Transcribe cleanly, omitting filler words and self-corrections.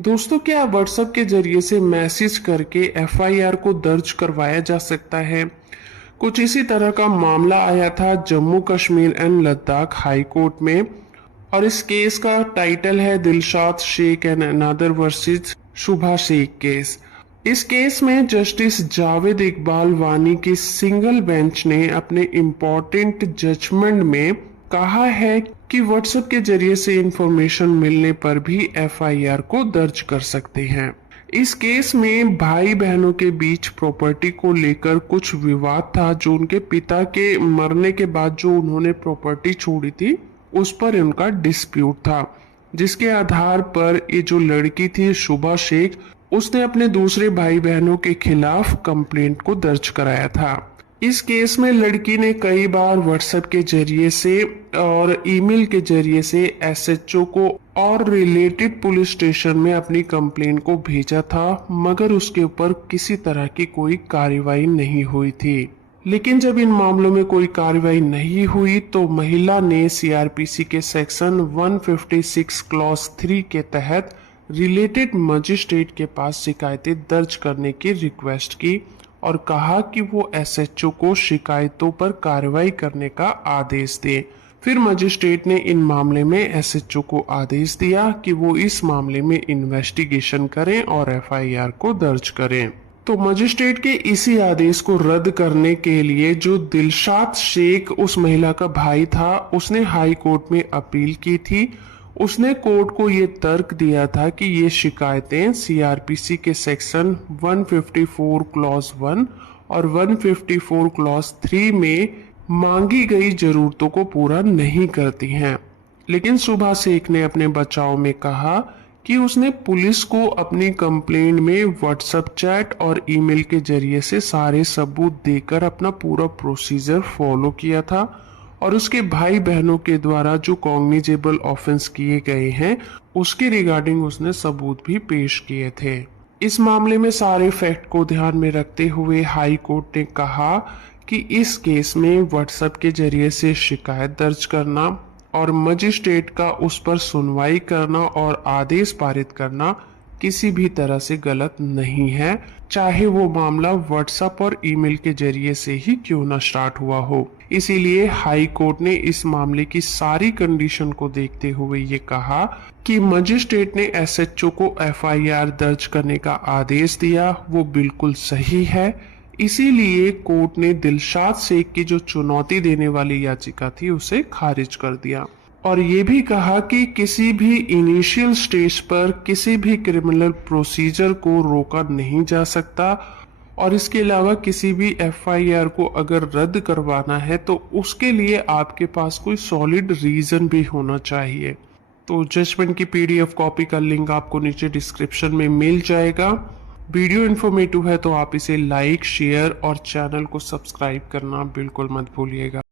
दोस्तों, क्या व्हाट्सएप के जरिए से मैसेज करके एफआईआर को दर्ज करवाया जा सकता है? कुछ इसी तरह का मामला आया था Jammu Kashmir and Ladakh high court में। और इस केस का टाइटल है Dilshad Shaikh and another versus Shubha Shaikh case. इस केस में जस्टिस जावेद इकबाल वानी की सिंगल बेंच ने अपने इम्पोर्टेंट जजमेंट में कहा है कि व्हाट्सएप के जरिए से इंफॉर्मेशन मिलने पर भी एफआईआर को दर्ज कर सकते हैं। इस केस में भाई बहनों के बीच प्रॉपर्टी को लेकर कुछ विवाद था, जो उनके पिता के मरने के बाद जो उन्होंने प्रॉपर्टी छोड़ी थी उस पर उनका डिस्प्यूट था, जिसके आधार पर ये जो लड़की थी शुभा शेख, उसने अपने दूसरे भाई बहनों के खिलाफ कंप्लेंट को दर्ज कराया था। इस केस में लड़की ने कई बार व्हाट्सएप के जरिए से और ईमेल के जरिए से एसएचओ को और रिलेटेड पुलिस स्टेशन में अपनी कंप्लेंट को भेजा था, मगर उसके ऊपर किसी तरह की कोई कार्रवाई नहीं हुई थी। लेकिन जब इन मामलों में कोई कार्रवाई नहीं हुई तो महिला ने सीआरपीसी के सेक्शन 156 क्लॉज 3 के तहत रिलेटेड मजिस्ट्रेट के पास शिकायतें दर्ज करने की रिक्वेस्ट की और कहा कि वो एसएचओ को शिकायतों पर कार्रवाई करने का आदेश दे। फिर मजिस्ट्रेट ने इन मामले में एसएचओ को आदेश दिया कि वो इस मामले में इन्वेस्टिगेशन करें और एफआईआर को दर्ज करें। तो मजिस्ट्रेट के इसी आदेश को रद्द करने के लिए जो दिलशाद शेख उस महिला का भाई था, उसने हाई कोर्ट में अपील की थी। उसने कोर्ट को ये तर्क दिया था कि ये शिकायतें सीआरपीसी के सेक्शन 154 क्लॉज 1 और 154 क्लॉज 3 में मांगी गई जरूरतों को पूरा नहीं करती हैं। लेकिन शुभा शेख ने अपने बचाव में कहा कि उसने पुलिस को अपनी कंप्लेंट में व्हाट्सएप चैट और ईमेल के जरिए से सारे सबूत देकर अपना पूरा प्रोसीजर फॉलो किया था और उसके भाई बहनों के द्वारा जो कॉग्निजेबल ऑफेंस किए गए हैं उसके रिगार्डिंग उसने सबूत भी पेश किए थे। इस मामले में सारे फैक्ट को ध्यान में रखते हुए हाई कोर्ट ने कहा कि इस केस में व्हाट्सएप के जरिए से शिकायत दर्ज करना और मजिस्ट्रेट का उस पर सुनवाई करना और आदेश पारित करना किसी भी तरह से गलत नहीं है, चाहे वो मामला व्हाट्सएप और ईमेल के जरिए से ही क्यों ना स्टार्ट हुआ हो। इसीलिए हाई कोर्ट ने इस मामले की सारी कंडीशन को देखते हुए ये कहा कि मजिस्ट्रेट ने एसएचओ को एफआईआर दर्ज करने का आदेश दिया वो बिल्कुल सही है। इसीलिए कोर्ट ने दिलशाद शेख की जो चुनौती देने वाली याचिका थी उसे खारिज कर दिया और ये भी कहा कि किसी भी इनिशियल स्टेज पर किसी भी क्रिमिनल प्रोसीजर को रोका नहीं जा सकता और इसके अलावा किसी भी एफआईआर को अगर रद्द करवाना है तो उसके लिए आपके पास कोई सॉलिड रीजन भी होना चाहिए। तो जजमेंट की पीडीएफ कॉपी का लिंक आपको नीचे डिस्क्रिप्शन में मिल जाएगा। वीडियो इन्फॉर्मेटिव है तो आप इसे लाइक, शेयर और चैनल को सब्सक्राइब करना बिल्कुल मत भूलिएगा।